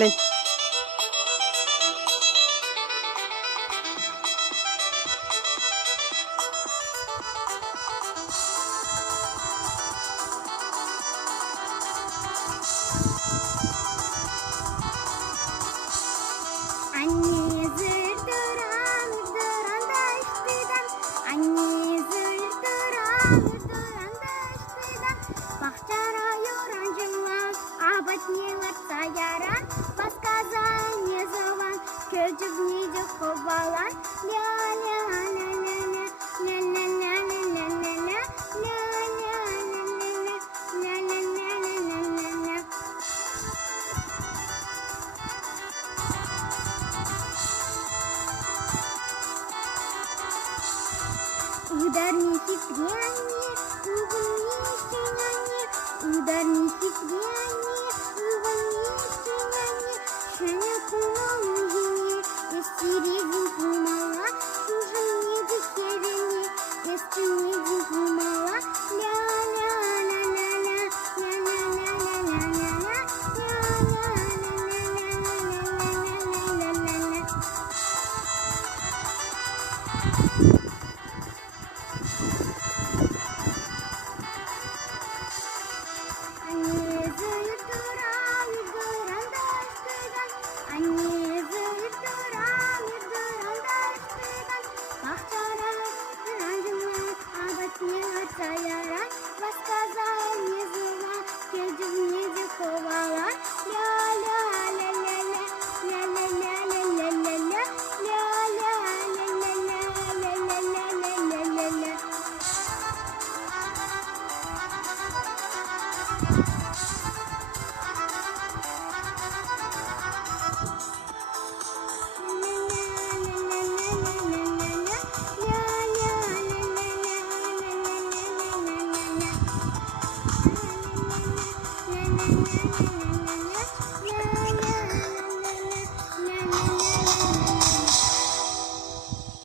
Мен. Anne zırdıran zıranda iştidan, anne zırdıran zıranda iştidan. Бақчара юран жылан, абат нелер саяran, басказа не заван, көжіп неде қобалан. Ля ля ля ля ля, ля ля ля ля ля ля ля, ля ля ля ля ля, ля ля ля ля ля ля. Ударники пряник.